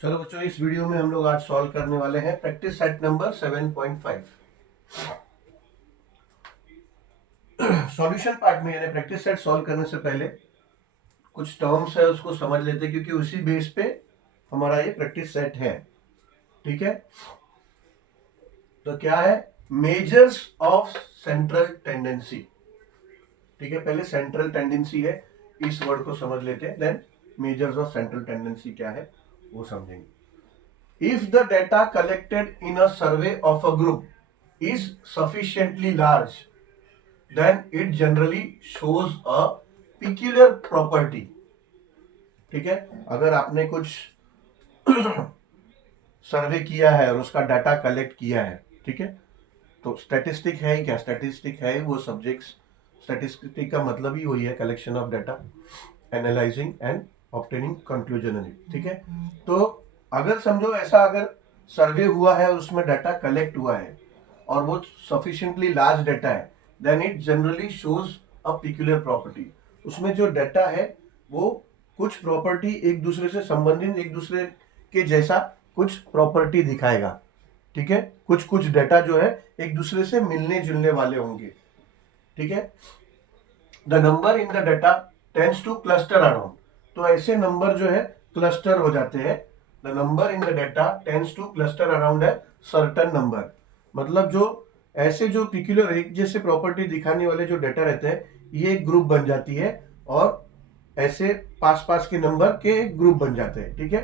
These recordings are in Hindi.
चलो बच्चों, इस वीडियो में हम लोग आज सॉल्व करने वाले हैं practice set number 7.5। Solution part में यानी प्रैक्टिस सेट सॉल्व करने से पहले कुछ टर्म्स है उसको समझ लेते हैं, क्योंकि उसी बेस पे हमारा ये प्रैक्टिस सेट है। ठीक है, तो क्या है? Measures of central tendency. ठीक है, पहले सेंट्रल टेंडेंसी है, इस वर्ड को समझ लेते हैं, then measures of central tendency क्या है वो समझेंगे। If the data collected in a survey of a group is sufficiently large, then it generally shows a peculiar property. ठीक है, अगर आपने कुछ सर्वे किया है और उसका डाटा कलेक्ट किया है, ठीक है, तो स्टैटिस्टिक है ही क्या? स्टैटिस्टिक है वो सब्जेक्ट्स। स्टैटिस्टिक का मतलब ही वही है, collection of data, analysing and obtaining conclusion. ठीक है, तो अगर समझो ऐसा, अगर सर्वे हुआ है और उसमें डाटा कलेक्ट हुआ है और वो सफिशिएंटली लार्ज डाटा है, then it generally shows a peculiar property. उसमें जो डाटा है वो कुछ प्रॉपर्टी एक दूसरे से संबंधित, एक दूसरे के जैसा कुछ प्रॉपर्टी दिखाएगा। ठीक है, कुछ कुछ डाटा जो है एक दूसरे से मिलने जुलने वाले होंगे। ठीक है, the number in the data tends two cluster around. तो ऐसे नंबर जो है क्लस्टर हो जाते हैं। The number in the data tends two cluster around है सर्टेन नंबर। मतलब जो ऐसे जो पिक्यूलर एक जैसे प्रॉपर्टी दिखाने वाले जो डाटा रहते हैं, ये एक ग्रुप बन जाती है और ऐसे पास पास के नंबर के एक ग्रुप बन जाते हैं। ठीक है,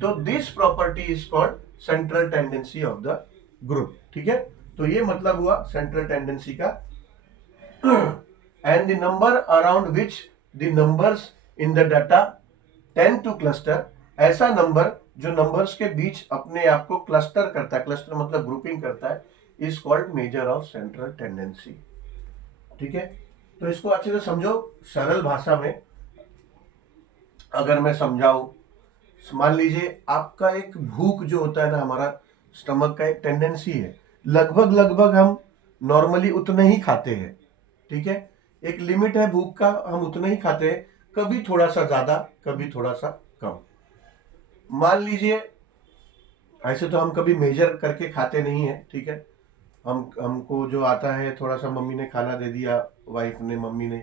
तो this property is called central tendency of the group. ठीक है, तो ये मतलब हुआ सेंट्रल टेंडेंसी का। and the number around which the numbers in the data tend to cluster, ऐसा नंबर जो नंबर्स के बीच अपने आप को क्लस्टर करता है, क्लस्टर मतलब ग्रुपिंग करता है, is called measure of central tendency. ठीक है, तो इसको अच्छे से समझो। सरल भाषा में अगर मैं समझाऊं, मान लीजिए आपका एक भूख जो होता है ना, हमारा स्टमक का एक टेंडेंसी है, लगभग लगभग हम नॉर्मली उतना ही खाते हैं। ठीक है, एक लिमिट है भूख का, हम उतना ही खाते हैं, कभी थोड़ा सा ज्यादा, कभी थोड़ा सा कम। मान लीजिए, ऐसे तो हम कभी मेजर करके खाते नहीं है। ठीक है, हमको जो आता है थोड़ा सा, मम्मी ने खाना दे दिया, वाइफ ने, मम्मी ने,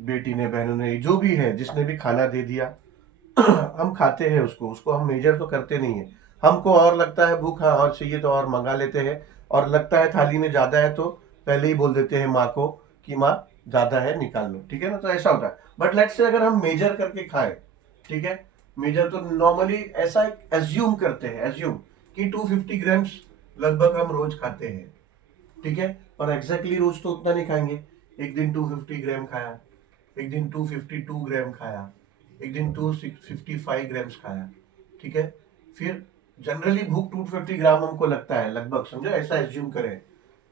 बेटी ने, बहनों ने, जो भी है जिसने भी खाना दे दिया हम खाते हैं उसको, उसको हम मेजर तो करते नहीं है। हमको और लगता है भूख, हाँ और चाहिए तो और मंगा लेते हैं, और लगता है थाली में ज्यादा है तो पहले ही बोल देते हैं माँ को कि माँ ज्यादा है निकाल लो। ठीक है ना, तो ऐसा होता है। बट लेट्स से अगर हम मेजर करके खाएं, ठीक है, मेजर तो नॉर्मली ऐसा एज्यूम करते हैं, एज्यूम कि 250 ग्राम्स लगभग हम रोज खाते हैं। ठीक है, पर एग्जैक्टली रोज तो उतना नहीं खाएंगे। एक दिन 250 ग्राम खाया, एक दिन 252 ग्राम खाया, एक दिन 255 ग्राम्स खाया। ठीक है, फिर जनरली भूख 250 ग्राम हमको लगता है लगभग, समझो, ऐसा एज्यूम करें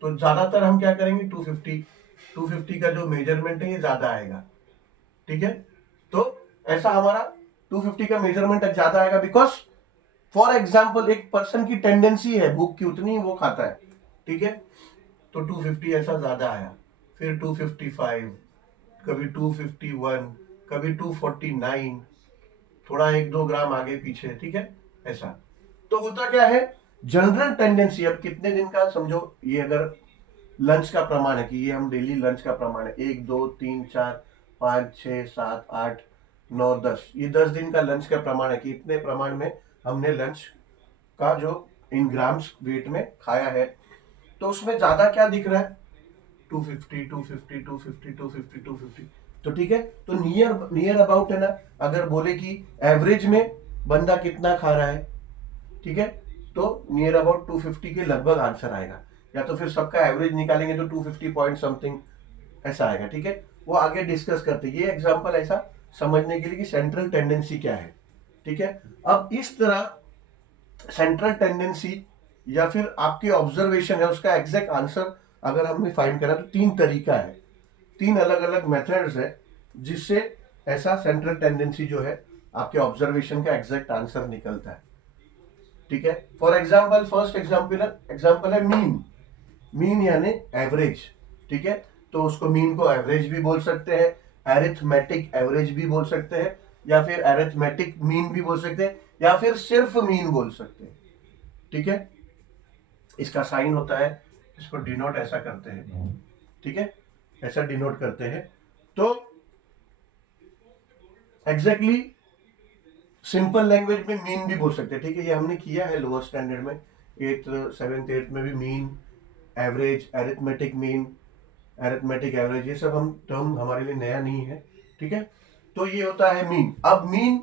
तो ज्यादातर हम क्या करेंगे, 250 का जो मेजरमेंट है ये ज्यादा आएगा। ठीक है, तो ऐसा हमारा 250 का मेजरमेंट ज्यादा आएगा बिकॉज फॉर एग्जाम्पल एक पर्सन की टेंडेंसी है भूख की उतनी वो खाता है। ठीक है, तो 250 ऐसा ज्यादा आया, फिर 255, कभी 251, कभी 249, थोड़ा 1-2 ग्राम आगे पीछे। ठीक है, ऐसा तो होता क्या है, जनरल टेंडेंसी। अब कितने दिन का समझो, ये अगर लंच का प्रमाण है कि ये हम डेली लंच का प्रमाण है, 1 2 3 4 5 6 7 8 9 10, ये 10 दिन का लंच का प्रमाण है कि इतने प्रमाण में हमने लंच का जो इन ग्राम्स वेट में खाया है। तो उसमें ज्यादा क्या दिख रहा है, 250 250 250 250 250। तो ठीक है, तो नियर अबाउट है ना। अगर बोले कि एवरेज में बंदा कितना खा रहा है, ठीक है, तो नियर अबाउट 250 के लगभग आंसर आएगा, या तो फिर सबका एवरेज निकालेंगे तो 250 पॉइंट समथिंग ऐसा आएगा। ठीक है, वो आगे डिस्कस करते हैं। ये एग्जांपल ऐसा समझने के लिए कि सेंट्रल टेंडेंसी क्या है। ठीक है, अब इस तरह सेंट्रल टेंडेंसी या फिर आपकी ऑब्जर्वेशन है उसका एग्जैक्ट आंसर अगर हमें फाइंड करना, तो 3 तरीका है, 3 अलग अलग मेथड्स है जिससे ऐसा सेंट्रल टेंडेंसी जो है आपके ऑब्जर्वेशन का एग्जैक्ट आंसर निकलता है। ठीक है, फॉर एग्जाम्पल फर्स्ट एग्जाम्पल है मीन। मीन यानी एवरेज। ठीक है, तो उसको मीन को एवरेज भी बोल सकते हैं, एरिथमेटिक एवरेज भी बोल सकते हैं, या फिर अरिथमेटिक मीन भी बोल सकते हैं, या फिर सिर्फ मीन बोल सकते हैं। ठीक है, इसका साइन होता है, इसको डिनोट ऐसा करते हैं। ठीक है, ऐसा डिनोट करते हैं। तो एग्जैक्टली सिंपल लैंग्वेज में मीन भी बोल सकते हैं। ठीक है, ये हमने किया है लोअर स्टैंडर्ड में, 8th 7th 8th में भी mean, average, arithmetic mean, arithmetic average, ये सब हम टर्म हमारे लिए नया नहीं है। ठीक है, तो ये होता है मीन। अब मीन,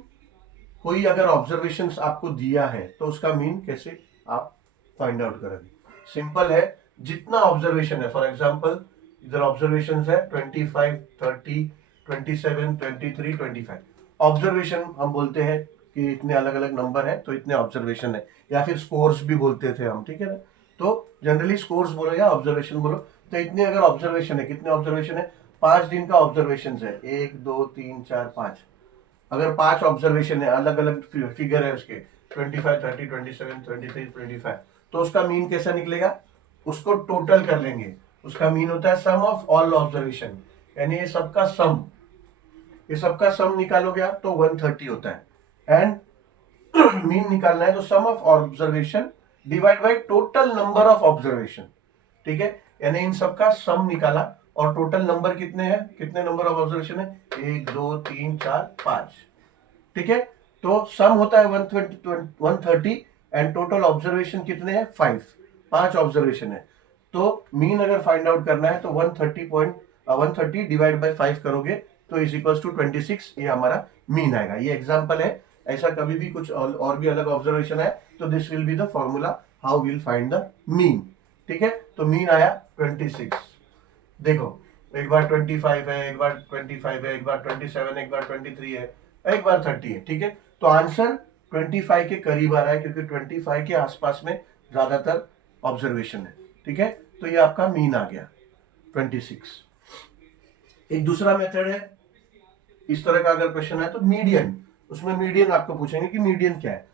कोई अगर ऑब्जर्वेशंस आपको दिया है तो उसका मीन कैसे आप फाइंड आउट करेंगे? सिंपल है, जितना ऑब्जर्वेशन है, फॉर एग्जांपल इधर ऑब्जर्वेशंस है 25, 30, 27, 23, 25। ऑब्जर्वेशन हम बोलते हैं कि इतने अलग अलग नंबर है तो इतने ऑब्जर्वेशन है, या फिर स्कोर्स भी बोलते थे हम। ठीक है ना, तो जनरली स्कोर्स बोलो या ऑब्जर्वेशन बोलो। तो इतने अगर ऑब्जर्वेशन है, कितने ऑब्जर्वेशन है? 5 दिन का ऑब्जर्वेशन है, 1 2 3 4 5। अगर 5 ऑब्जर्वेशन है, अलग अलग फिगर है उसके, 25, 30, 27, 23, 25, तो उसका मीन कैसा निकलेगा? उसको टोटल कर लेंगे। उसका मीन होता है सम ऑफ ऑल ऑब्जर्वेशन, यानी ये सबका सम, ये सबका सम निकालोगे आप तो 130 होता है। एंड मीन निकालना है तो sum of observation divide by total number of observation. ठीक है, यानी इन सबका सम निकाला और टोटल नंबर कितने हैं, कितने नंबर ऑफ ऑब्जर्वेशन है? 1 2 3 4 5। ठीक है, तो सम होता है 130 एंड टोटल ऑब्जर्वेशन कितने हैं? 5 ऑब्जर्वेशन है। तो मीन अगर फाइंड आउट करना है तो 130 डिवाइड बाय 5 करोगे तो इज इक्वल टू 26, ये हमारा मीन आएगा। ये एग्जांपल है, ऐसा कभी भी कुछ और भी अलग ऑब्जर्वेशन है तो this will be the formula how will find the mean. ठीक है, तो मीन आया 26। देखो, एक बार 25 है, एक बार 25 है, एक बार 27, एक बार 23 है, एक बार 30 है। ठीक है, तो आंसर 25 के करीब आ रहा है क्योंकि 25 के आसपास में ज्यादातर ऑब्जर्वेशन है। ठीक है, तो ये आपका मीन आ गया 26। एक दूसरा मेथड है, इस तरह का अगर क्वेश्चन है तो मीडियन, उसमें मीडियन आपको पूछेंगे कि मीडियन क्या है।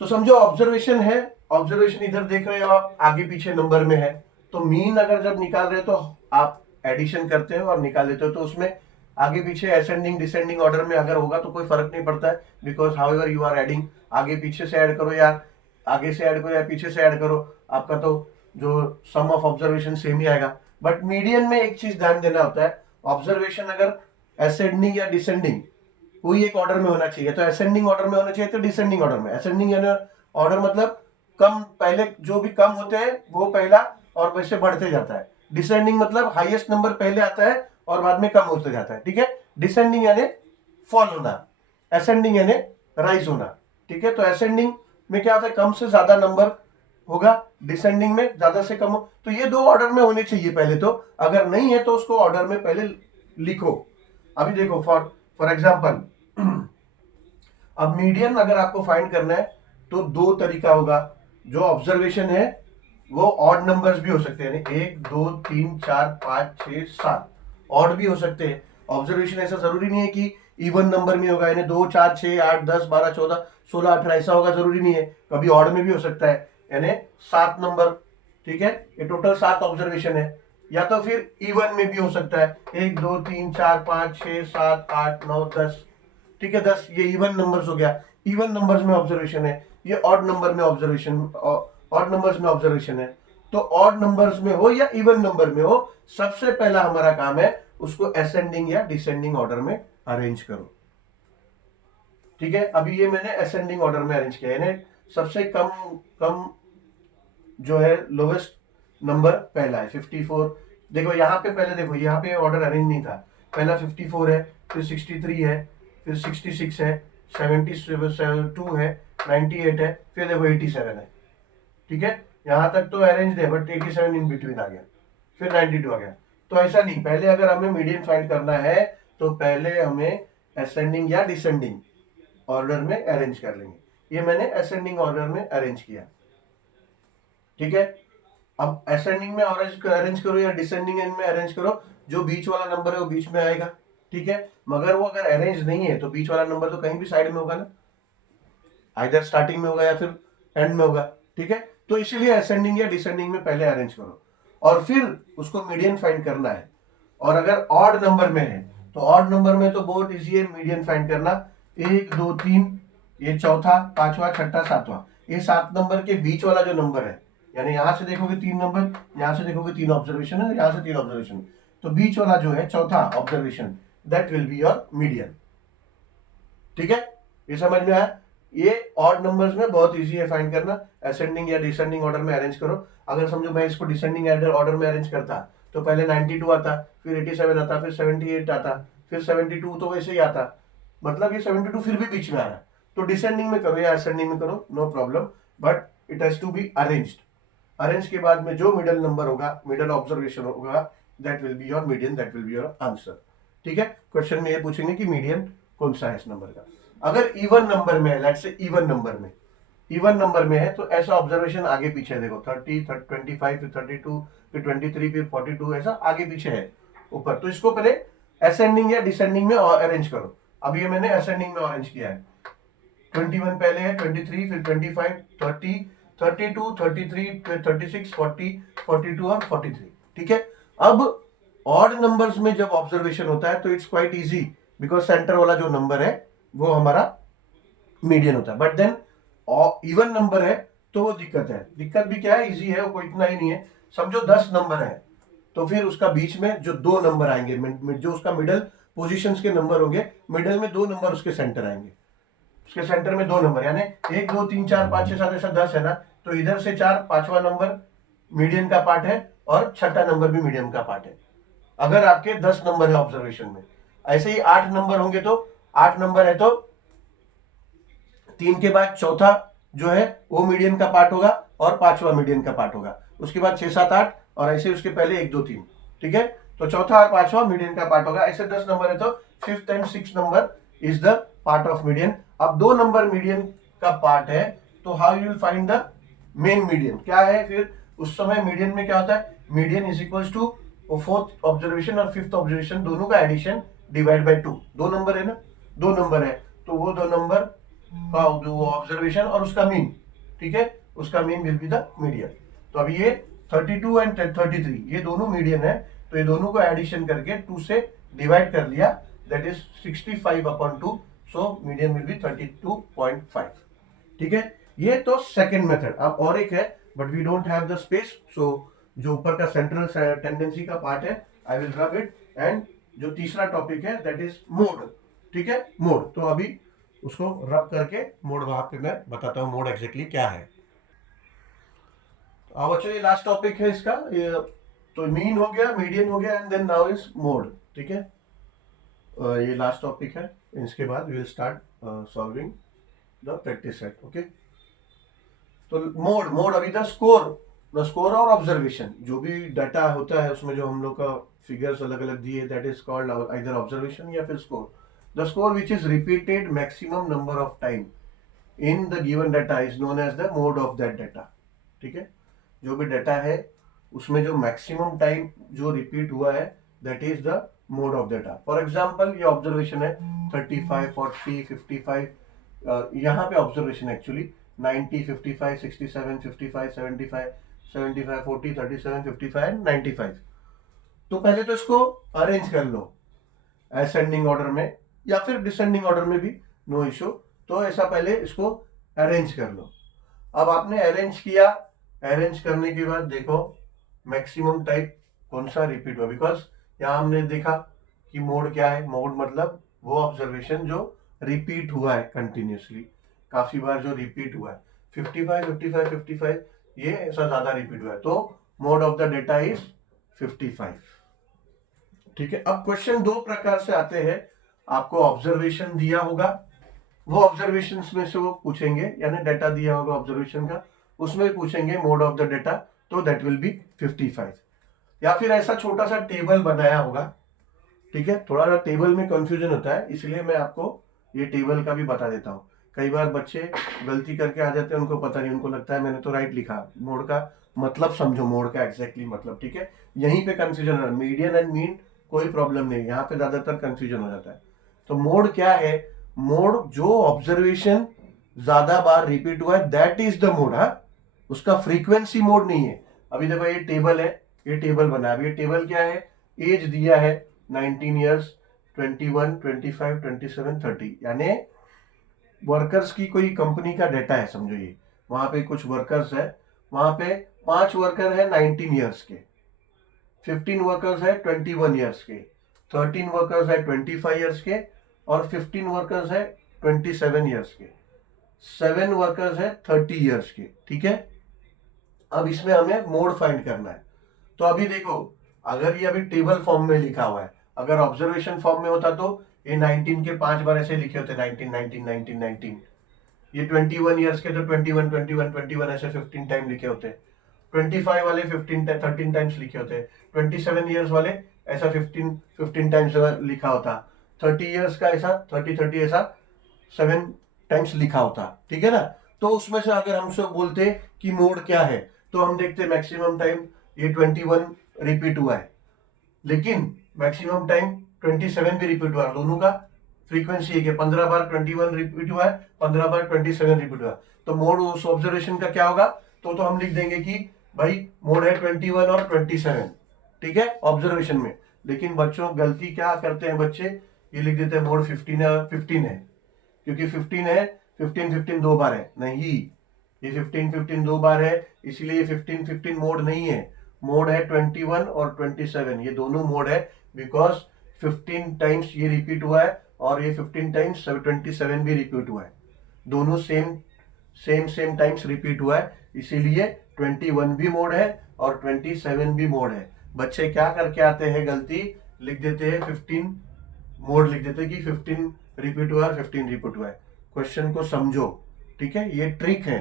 तो समझो ऑब्जर्वेशन है, ऑब्जर्वेशन इधर देख रहे हो आप, आगे पीछे नंबर में है, तो मीन अगर जब निकाल रहे हो तो आप एडिशन करते हो और निकाल लेते हो, तो उसमें आगे पीछे असेंडिंग डिसेंडिंग ऑर्डर में अगर होगा तो कोई फर्क नहीं पड़ता है, because however you are adding, आगे पीछे से ऐड करो या आगे से ऐड करो या पीछे से ऐड करो, आपका तो जो सम ऑफ ऑब्जर्वेशन सेम ही आएगा। बट मीडियन में एक चीज ध्यान देना होता है, ऑब्जर्वेशन अगर असेंडिंग या डिसेंडिंग कोई एक ऑर्डर में होना चाहिए, तो असेंडिंग ऑर्डर में होना चाहिए तो डिसेंडिंग ऑर्डर में। असेंडिंग यानी ऑर्डर मतलब कम, पहले जो भी कम होते हैं वो पहला और वैसे बढ़ते जाता है। डिसेंडिंग मतलब हाईएस्ट नंबर पहले आता है और बाद में कम होते जाता है। ठीक है, डिसेंडिंग यानी फॉल होना, असेंडिंग यानी राइज होना। ठीक है, तो असेंडिंग में क्या होता है, कम से ज्यादा नंबर होगा, डिसेंडिंग में ज्यादा से कम हो। तो ये 2 ऑर्डर में होने चाहिए पहले तो, अगर नहीं है तो उसको ऑर्डर में पहले लिखो। अभी देखो, फॉर एग्जाम्पल अब मीडियन अगर आपको फाइंड करना है तो 2 तरीका होगा। जो ऑब्जर्वेशन है वो ऑड नंबर्स भी हो सकते हैं, यानी 1 2 3 4 5 6 7 ऑड भी हो सकते हैं। ऑब्जर्वेशन ऐसा जरूरी नहीं है कि इवन नंबर में होगा, यानी 2 4 6 8 10 12 14 16 18 ऐसा होगा, जरूरी नहीं है। कभी ऑड में भी हो सकता है, यानी 7 नंबर। ठीक है, ये टोटल 7 ऑब्जर्वेशन है। या तो फिर इवन में भी हो सकता है, 1 2 3 4 5 6 7 8 9 10। ठीक है, 10 ये इवन नंबर्स हो गया, इवन नंबर्स में ऑब्जर्वेशन है। ये ऑड नंबर में ऑब्जर्वेशन, ऑड नंबर्स में ऑब्जर्वेशन है। तो ऑड नंबर्स में हो या इवन नंबर में हो, सबसे पहला हमारा काम है उसको असेंडिंग या डिसेंडिंग ऑर्डर में अरेंज करो। ठीक है, अभी ये मैंने असेंडिंग ऑर्डर में अरेंज किया, यानी सबसे कम कम जो है लोवेस्ट नंबर पहला है 54। देखो यहाँ पे पहले देखो, यहाँ पे ऑर्डर अरेंज नहीं था, पहला 54 है, फिर 63 है, फिर 66 है, 72 है, 98 है, फिर देखो 87 है। ठीक है, यहाँ तक तो अरेंज है, बट 87 इन बिटवीन आ गया, फिर 92 आ गया। तो ऐसा नहीं, पहले अगर हमें मीडियन फाइंड करना है तो पहले हमें असेंडिंग या डिसेंडिंग ऑर्डर में अरेंज कर लेंगे। ये मैंने असेंडिंग ऑर्डर में अरेंज किया। ठीक है, अब असेंडिंग में अरेंज करो या डिसेंडिंग में अरेंज करो, जो बीच वाला नंबर है वो बीच में आएगा। ठीक है, मगर वो अगर अरेंज नहीं है तो बीच वाला नंबर तो कहीं भी साइड में होगा ना, आइदर स्टार्टिंग में होगा या फिर एंड में होगा। ठीक है, तो इसीलिए असेंडिंग या डिसेंडिंग में पहले अरेंज करो और फिर उसको मीडियन फाइंड करना है। और अगर ऑड नंबर में है तो ऑड नंबर में तो बहुत इजी है मीडियन फाइंड करना। 1 2 3 ये चौथा, पांचवा, छठा, सातवां, ये 7 नंबर के बीच वाला जो नंबर है, यानी यहां से देखोगे 3 नंबर, यहां से देखोगे 3 ऑब्जर्वेशन है, यहां से 3 ऑब्जर्वेशन, तो बीच वाला जो है चौथा observation, that will be your median. ठीक है, ये समझ में आया। ये ऑड नंबर्स में बहुत इजी है फाइंड करना। असेंडिंग या डिसेंडिंग ऑर्डर में अरेंज करो। अगर समझो मैं इसको डिसेंडिंग ऑर्डर में अरेंज करता तो पहले 92 आता, फिर 87 आता, फिर 78 आता, फिर 72, तो वैसे ही आता, मतलब ये 72 फिर भी बीच में आ रहा है। तो डिसेंडिंग में करो या असेंडिंग में करो, no problem, but it has to be arranged. Arrange के बाद में जो मिडल नंबर होगा, मिडल ऑब्जर्वेशन होगा, that will be your median, that will be your answer. ठीक है, क्वेश्चन में ये पूछेंगे कि मीडियन कौन सा है इस नंबर का। अगर इवन नंबर में है, लेट्स से इवन नंबर में है, तो ऐसा ऑब्जर्वेशन आगे पीछे देखो, 30, 25, फिर 32, फिर 23, फिर 42, ऐसा आगे पीछे है ऊपर। तो इसको पहले असेंडिंग या डिसेंडिंग में अरेंज करो। अब ये मैंने असेंडिंग में अरेंज किया है। 21 पहले है, 23, फिर 25, 30, 32, 33, फिर 36, 40, 42 और 43। ठीक है, अब ऑड नंबर्स में जब ऑब्जर्वेशन होता है तो it's quite easy, because centre वाला जो नंबर है वो हमारा मीडियन होता है। बट देन इवन नंबर है तो वो दिक्कत है। दिक्कत भी क्या है, इजी है, वो कोई इतना ही नहीं है। समझो 10 नंबर है, तो फिर उसका बीच में जो 2 नंबर आएंगे, जो उसका मिडल पोजीशंस के नंबर होंगे, मिडल में 2 नंबर उसके सेंटर आएंगे। उसके सेंटर में 2 नंबर, यानी 1 2 3 4 5 6 7 ऐसा 10 है ना, तो इधर से 4, पांचवा नंबर मीडियन का पार्ट है और छठा नंबर भी मीडियन का पार्ट है, अगर आपके 10 नंबर है ऑब्जर्वेशन में। ऐसे ही 8 नंबर होंगे, तो 8 नंबर है तो 3 के बाद चौथा जो है वो मीडियन का पार्ट होगा और पांचवा मीडियन का पार्ट होगा। उसके बाद 6 7 8 और ऐसे उसके पहले 1 2 3। ठीक है, तो चौथा और पांचवा मीडियन का पार्ट होगा। ऐसे 10 नंबर है तो 5th and 6th number is the part of median. अब 2 नंबर मीडियन का पार्ट है, तो how you will find the mean median क्या है। फिर उस समय मीडियन में क्या होता है, median is equal to 4th observation और 5th ऑब्जर्वेशन दोनों का एडिशन डिवाइड बाय 2। 2 नंबर है ना, 2 नंबर है तो वो 2 नंबर का जो ऑब्जर्वेशन और उसका मीन, ठीक है, उसका mean will be the median. तो अभी ये 32 एंड 33 ये दोनों मीडियन है, तो ये दोनों को एडिशन करके 2 से डिवाइड कर लिया, that is 65/2, so median will be 32.5। ठीक है, ये तो सेकंड मेथड। अब और एक है, but we don't have the space, so जो ऊपर का सेंट्रल टेंडेंसी का पार्ट है I will rub it, and जो तीसरा टॉपिक है दैट इज मोड। ठीक है, मोड, तो अभी उसको रब करके मोड वहां पे मैं बताता हूँ मोड एग्जैक्टली क्या है। अब अच्छा ये लास्ट टॉपिक है इसका, ये तो मीन हो गया, मीडियन हो गया, and then now is mode. ठीक है, ये लास्ट टॉपिक है, इसके बाद we will start solving the practice set. Okay, तो मोड अभी द स्कोर और ऑब्जर्वेशन, जो भी डाटा होता है उसमें जो हम लोग का फिगर्स अलग अलग दिए, that is called either observation या फिर score. The score which is repeated maximum number of time in the given data is known as the mode of that data. ठीक है, जो भी डाटा है उसमें जो मैक्सिमम टाइम जो रिपीट हुआ है, that is the mode of data. For example ये ऑब्जर्वेशन है 35, 40, 55, यहाँ पे ऑब्जर्वेशन एक्चुअली 90, 55, 67, 55, 75, 75, 40, 37, 55 एंड 95। तो पहले तो इसको अरेंज कर लो असेंडिंग ऑर्डर में या फिर डिसेंडिंग ऑर्डर में भी, नो इशू। तो ऐसा पहले इसको अरेंज कर लो। अब आपने अरेंज किया, अरेंज करने के बाद देखो मैक्सिमम टाइप कौन सा रिपीट हुआ, बिकॉज यहाँ हमने देखा कि मोड क्या है। मोड मतलब वो ऑब्जर्वेशन जो रिपीट हुआ है कंटिन्यूसली, काफी बार जो रिपीट हुआ है। 55, 55, 55 ये ऐसा ज्यादा रिपीट हुआ है, तो mode of the data is 55। ठीक है, अब क्वेश्चन 2 प्रकार से आते हैं। आपको ऑब्जर्वेशन दिया होगा, वो ऑब्जर्वेशन में से वो पूछेंगे, यानी डाटा दिया होगा ऑब्जर्वेशन का, उसमें पूछेंगे मोड ऑफ द डाटा, तो दैट विल बी 55। या फिर ऐसा छोटा सा टेबल बनाया होगा। ठीक है, थोड़ा सा टेबल में कंफ्यूजन होता है, इसलिए मैं आपको ये टेबल का भी बता देता हूँ। कई बार बच्चे गलती करके आ जाते हैं, उनको पता नहीं, उनको लगता है मैंने तो राइट लिखा। मोड का मतलब समझो, मोड का एग्जैक्टली मतलब। ठीक है, यहीं पे कंफ्यूजन है। मीडियन एंड मीन कोई प्रॉब्लम नहीं, यहाँ पे ज्यादातर कंफ्यूजन हो जाता है। तो मोड क्या है, मोड जो ऑब्जर्वेशन ज्यादा बार रिपीट हुआ है, दैट इज द मोड। हाँ, उसका फ्रीक्वेंसी मोड नहीं है। अभी देखो ये टेबल है, ये टेबल बना है। अभी ये टेबल क्या है, एज दिया है 19 ईयर्स, 21, 25, 27, 30, यानी वर्कर्स की कोई कंपनी का डेटा है, समझो ये वहां पे कुछ वर्कर्स है, वहां पे 5 वर्कर है 19 ईयर्स के, 15 वर्कर्स है 21 ईयर्स के, 13 वर्कर्स है 25 ईयर्स के, और 15 वर्कर्स है 27 ईयर्स के, 7 वर्कर्स है 30 ईयर्स के। ठीक है, अब इसमें हमें मोड फाइंड करना है। तो अभी देखो, अगर ये अभी टेबल फॉर्म में लिखा हुआ है, अगर ऑब्जर्वेशन फॉर्म में होता तो ये 19 के 5 बार ऐसे लिखे होते, 19 19 19 19। ये 21 ईयर्स के तो 21 21 21 ऐसे 15 टाइम लिखे होते, 25 वाले 13 टाइम्स लिखे होते, 27 ईयर्स वाले ऐसा 15 टाइम्स लिखा होता, 30 ईयर्स का ऐसा 30 ऐसा 7 टाइम्स लिखा होता। ठीक है ना, तो उसमें से अगर हमसे बोलते कि मोड क्या है, तो हम देखते मैक्सिमम टाइम ये 21 रिपीट हुआ है, लेकिन मैक्सिमम टाइम 27 भी रिपीट हुआ है। दोनों का फ्रीक्वेंसी है कि 15 बार 21 रिपीट हुआ है, 15 बार 27 रिपीट हुआ है। तो मोड उस ऑब्जर्वेशन का क्या होगा, तो हम लिख देंगे कि भाई मोड है 21 और 27। ठीक है, ऑब्जर्वेशन में। लेकिन बच्चों गलती क्या करते हैं बच्चे, ये लिख देते हैं मोड 15 है, 15 है, क्योंकि 15 है, 15 15 दो बार है, नहीं, ये 15 15 दो बार है, इसलिए 15 15 मोड नहीं है। मोड है 21 और 27, ये दोनों मोड है, बिकॉज 15 टाइम्स ये रिपीट हुआ है और ये 15 टाइम्स 27 भी रिपीट हुआ है, दोनों सेम टाइम्स रिपीट हुआ है, इसीलिए 21 भी मोड है और 27 भी मोड है। बच्चे क्या करके आते हैं, गलती लिख देते हैं 15 मोड, लिख देते हैं कि 15 रिपीट हुआ है, 15 रिपीट हुआ है। क्वेश्चन को समझो, ठीक है, ये ट्रिक है।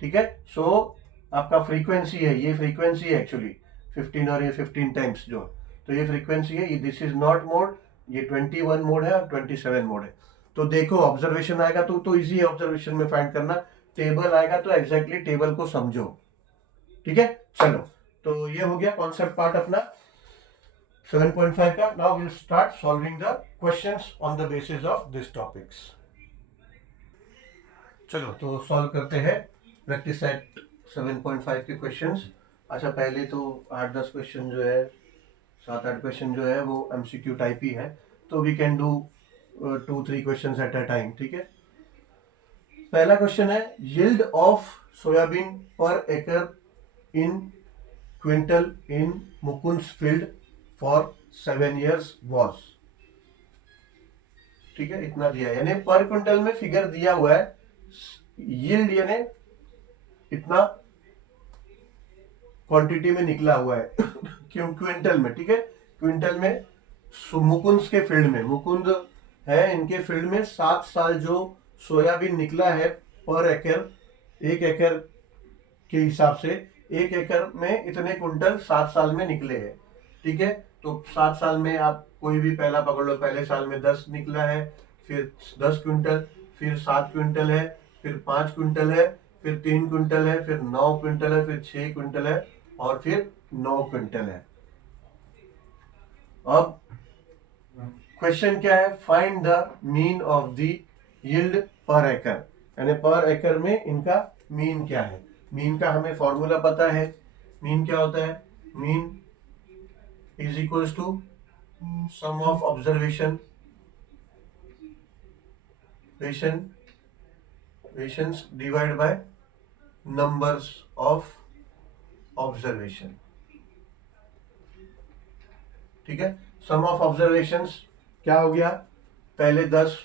ठीक है, सो आपका फ्रीक्वेंसी है, ये फ्रीक्वेंसी है एक्चुअली 15 और ये 15 टाइम्स जो, तो ये फ्रीक्वेंसी है, ये दिस इज नॉट मोड, ये 21 मोड है और 27 मोड है। तो देखो ऑब्जर्वेशन आएगा तो इजी है ऑब्जर्वेशन में फाइंड करना, टेबल आएगा तो एग्जैक्टली टेबल को समझो। ठीक है, चलो, तो ये हो गया कॉन्सेप्ट पार्ट अपना 7.5 का। Now will start solving the questions on the basis of this topics. चलो तो सॉल्व करते हैं प्रैक्टिस सेट 7.5 के क्वेश्चंस। अच्छा, पहले तो 8-10 क्वेश्चन जो है, 7-8 क्वेश्चन जो है वो एमसीक्यू टाइप ही है, तो we can do 2-3 questions at a time. ठीक है, पहला क्वेश्चन है, यील्ड ऑफ सोयाबीन पर एकड़ in quintal in Mukund's field for 7 years was. ठीक है, इतना दिया है, यानी पर क्विंटल में फिगर दिया हुआ है, यील्ड यानी इतना क्वांटिटी में निकला हुआ है क्यों क्विंटल में। ठीक है, क्विंटल में मुकुंद के फील्ड में, मुकुंद है इनके फील्ड में 7 साल जो सोयाबीन निकला है पर एकड़, 1 एकड़ के हिसाब से 1 एकड़ में इतने क्विंटल 7 साल में निकले हैं। ठीक है, तो 7 साल में आप कोई भी पहला पकड़ लो, पहले साल में 10 निकला है, फिर 10 क्विंटल, फिर 7 क्विंटल है, फिर 5 क्विंटल है, फिर 3 क्विंटल है, फिर 9 क्विंटल है, फिर 6 क्विंटल है, और फिर 9 क्विंटल है। अब क्वेश्चन क्या है, find the mean of the yield पर एकड़, यानी पर एकड़ में इनका मीन क्या है। मीन का हमें फॉर्मूला पता है, मीन क्या होता है, mean is equals to sum of observations divide by numbers of observation. ठीक है, सम ऑफ ऑब्जर्वेशंस क्या हो गया, पहले 10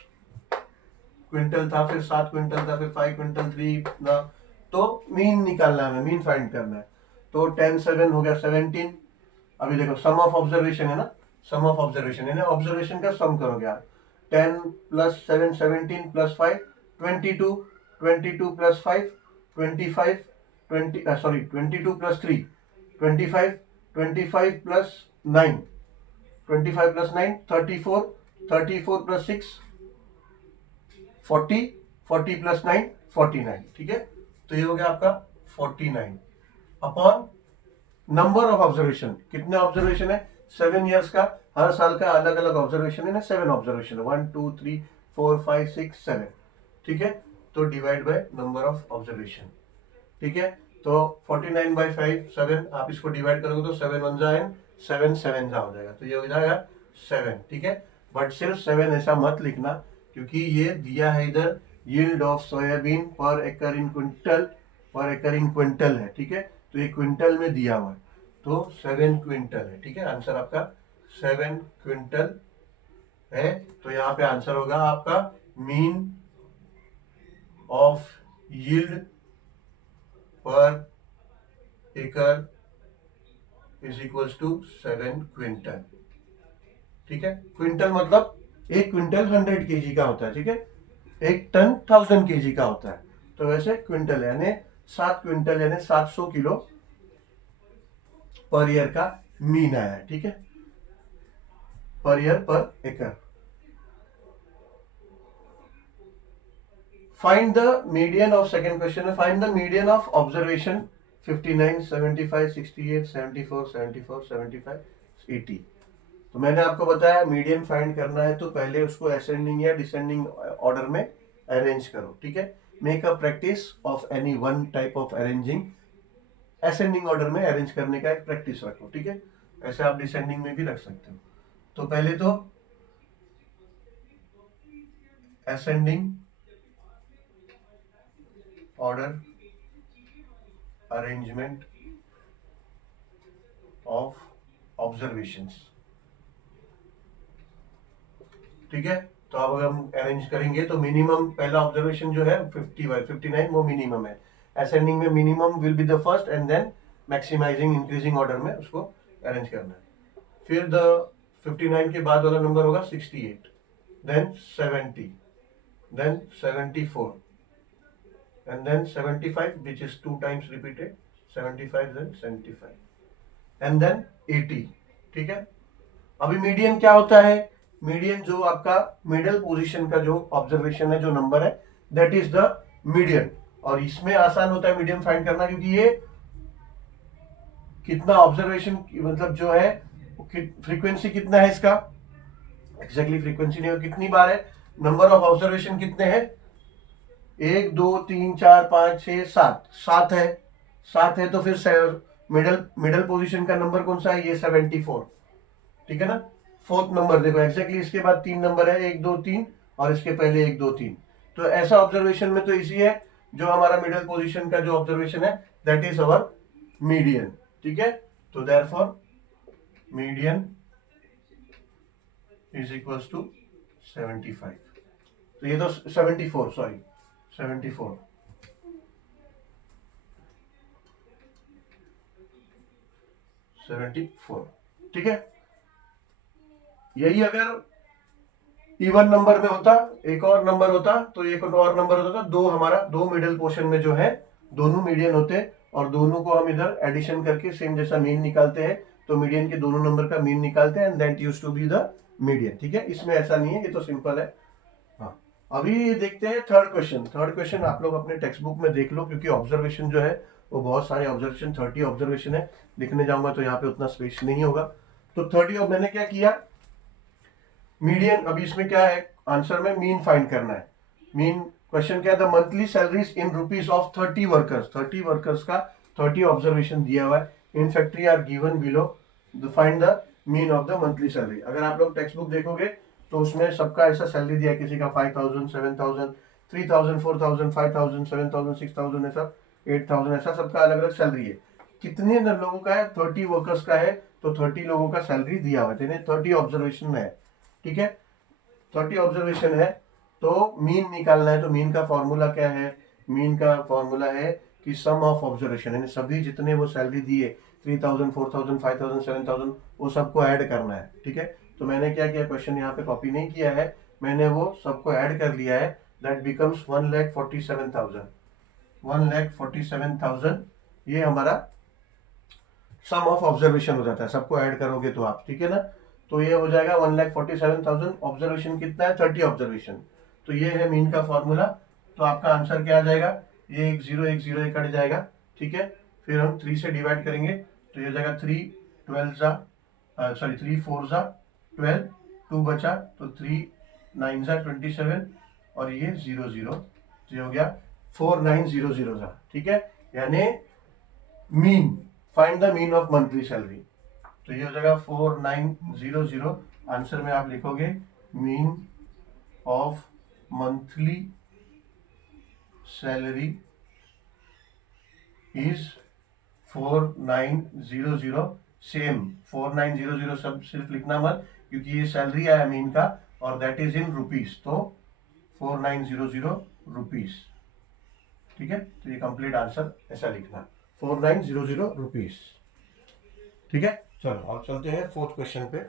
क्विंटल था, फिर 7 क्विंटल था, फिर 5 क्विंटल 3 ना, तो मीन निकालना है, मीन फाइंड करना है। तो 10 7 हो गया 17। अभी देखो सम ऑफ ऑब्जर्वेशन है ना, सम ऑफ ऑब्जर्वेशन है ना, ऑब्जर्वेशन का सम करोगे आप, 10 + 7 17 + 5 22, 22 + 5 25, 22 + 3 25, 25 + 9 25 + 9 34, 34 + 6 40, 40 + 9 49। ठीक है, तो ये हो गया आपका 49 अपॉन नंबर ऑफ ऑब्जर्वेशन। कितने ऑब्जर्वेशन है, 7 years का, हर साल का अलग अलग ऑब्जर्वेशन है ना, 7 ऑब्जर्वेशन है, 1 2 3 4 5 6 7। ठीक है, तो divide by number of observation. ठीक है, तो 49/5 7, आप इसको डिवाइड करोगे तो 7 1 जा 7 7 जा हो जाएगा, तो ये हो जाएगा 7। ठीक है, बट सिर्फ 7 ऐसा मत लिखना, क्योंकि ये दिया है इधर यील्ड ऑफ सोयाबीन पर एकड़ इन क्विंटल है, ठीक है। तो ये क्विंटल में दिया हुआ है, तो 7 क्विंटल है, ठीक है। आंसर आपका 7 क्विंटल है। तो यहाँ पे आंसर होगा आपका मीन ऑफ यील्ड पर एकड़ इज इक्वल्स टू 7 क्विंटल, ठीक है। क्विंटल मतलब एक क्विंटल 100 केजी का होता है, ठीक है। एक टन 1000 केजी का होता है। तो वैसे क्विंटल यानी 7 क्विंटल यानी 700 किलो पर ईयर का मीन आया है, ठीक है, पर ईयर पर एकड़। Find the median of, second question है, find the median of observation 59, 75, 68, 74, 74, 75, 80। तो मैंने आपको बताया मीडियन फाइंड करना है तो पहले उसको असेंडिंग या डिसेंडिंग ऑर्डर में अरेंज करो, ठीक है। Make a practice of any one type of arranging, ascending order में अरेंज करने का एक प्रैक्टिस रखो, ठीक है। ऐसे आप डिसेंडिंग में भी रख सकते हो। तो पहले तो ascending order arrangement of observations, ठीक है। तो अब अगर हम अरेंज करेंगे तो मिनिमम पहला ऑब्जर्वेशन जो है 51, 59 वो मिनिमम है। असेंडिंग में minimum will be the first and then maximising increasing order में उसको अरेंज करना है। फिर द 59 के बाद वाला नंबर होगा 68, then 70, then 74 and then 75 which is 2 times repeated, 75 then 75 and then 80, ठीक है। अभी मीडियन क्या होता है? मीडियन जो आपका मिडिल पोजीशन का जो ऑब्जर्वेशन है, जो नंबर है, दैट इज द मीडियन। और इसमें आसान होता है मीडियन फाइंड करना, क्योंकि ये कितना ऑब्जर्वेशन मतलब जो है फ्रीक्वेंसी कितना है इसका, एग्जैक्टली फ्रीक्वेंसी नहीं हो, कितनी बार है, नंबर ऑफ ऑब्जर्वेशन कितने हैं, 1 2 3 4 5 6 7, 7 है, 7 है। तो फिर मिडल पोजीशन का नंबर कौन सा है, ये 74, ठीक है ना। फोर्थ नंबर देखो एग्जैक्टली इसके बाद 3 नंबर है, 1 2 3, और इसके पहले 1 2 3। तो ऐसा ऑब्जर्वेशन में तो इजी है, जो हमारा मिडिल पोजीशन का जो ऑब्जर्वेशन है दैट इज अवर मीडियन, ठीक है। तो therefore median is equals to 75। तो ये तो 74, सॉरी 74, ठीक है। यही अगर इवन नंबर में होता, एक और नंबर होता, तो एक और नंबर होता, दो हमारा दो मिडिल पोर्शन में जो है दोनों मीडियन होते, और दोनों को हम इधर एडिशन करके सेम जैसा मीन निकालते हैं, तो मीडियन के दोनों नंबर का मीन निकालते हैं and that used to be the median, ठीक है। इसमें ऐसा नहीं है, ये तो सिंपल है। हाँ, अभी देखते हैं थर्ड क्वेश्चन। थर्ड क्वेश्चन आप लोग अपने टेक्स्ट बुक में देख लो, क्योंकि ऑब्जर्वेशन जो है वो बहुत सारे ऑब्जर्वेशन 30 ऑब्जर्वेशन है, लिखने जाऊंगा तो यहाँ पे उतना स्पेस नहीं होगा। तो 30 मैंने क्या किया, मीडियन, अभी इसमें क्या है, आंसर में मीन फाइंड करना है। मीन क्वेश्चन क्या है, the monthly salaries in rupees of 30 workers, 30 workers का 30 ऑब्जर्वेशन दिया हुआ है in factory are given below, find the mean of the monthly salary. अगर आप लोग टेक्स्ट बुक देखोगे तो उसमें सबका ऐसा सैलरी दिया है, किसी का 5000, 7000, 3000, 4000, 5000, 7000, 6000, ऐसा 8000, ऐसा सबका अलग अलग सैलरी है। कितने लोगों का है, 30 वर्कर्स का है, तो 30 लोगों का सैलरी दिया हुआ है, 30 ऑब्जर्वेशन है, ठीक है। 30 ऑब्जर्वेशन है तो मीन निकालना है। तो मीन का फॉर्मूला क्या है, मीन का फॉर्मूला है कि सम ऑफ ऑब्जर्वेशन, यानी सभी जितने वो सैलरी दिए 3000, 4000, 5000, 7000, वो सबको ऐड करना है, ठीक है। तो मैंने क्या किया, क्वेश्चन यहाँ पे कॉपी नहीं किया है, मैंने वो सबको ऐड कर लिया है, दैट बिकम्स 1,47,000, 1,47,000 ये हमारा सम ऑफ ऑब्जर्वेशन हो जाता है, सबको ऐड करोगे तो आप, ठीक है ना। तो ये हो जाएगा 1,47,000, ऑब्जर्वेशन कितना है, 30 ऑब्जर्वेशन। तो ये है मीन का फॉर्मूला। तो आपका आंसर क्या आ जाएगा, ये 1 0 कट जाएगा, ठीक है। फिर हम 3 से डिवाइड करेंगे, तो ये जाएगा 3 4 जा 12, 2 बचा, तो 3 9 जा 27, और ये 0 0, ये हो गया 4900 जा, ठीक है। यानी mean, find the mean of monthly salary. तो ये हो जाएगा 4900, आंसर में आप लिखोगे mean of monthly salary is 4900। Same 4900 सब सिर्फ लिखना मत, क्योंकि ये सैलरी आया मीन का और दैट इज इन रुपीस, तो 4900 रुपीस। ठीक है, तो ये कंप्लीट आंसर ऐसा लिखना, 4900 रुपीस। ठीक है, चलो अब चलते हैं फोर्थ क्वेश्चन पे।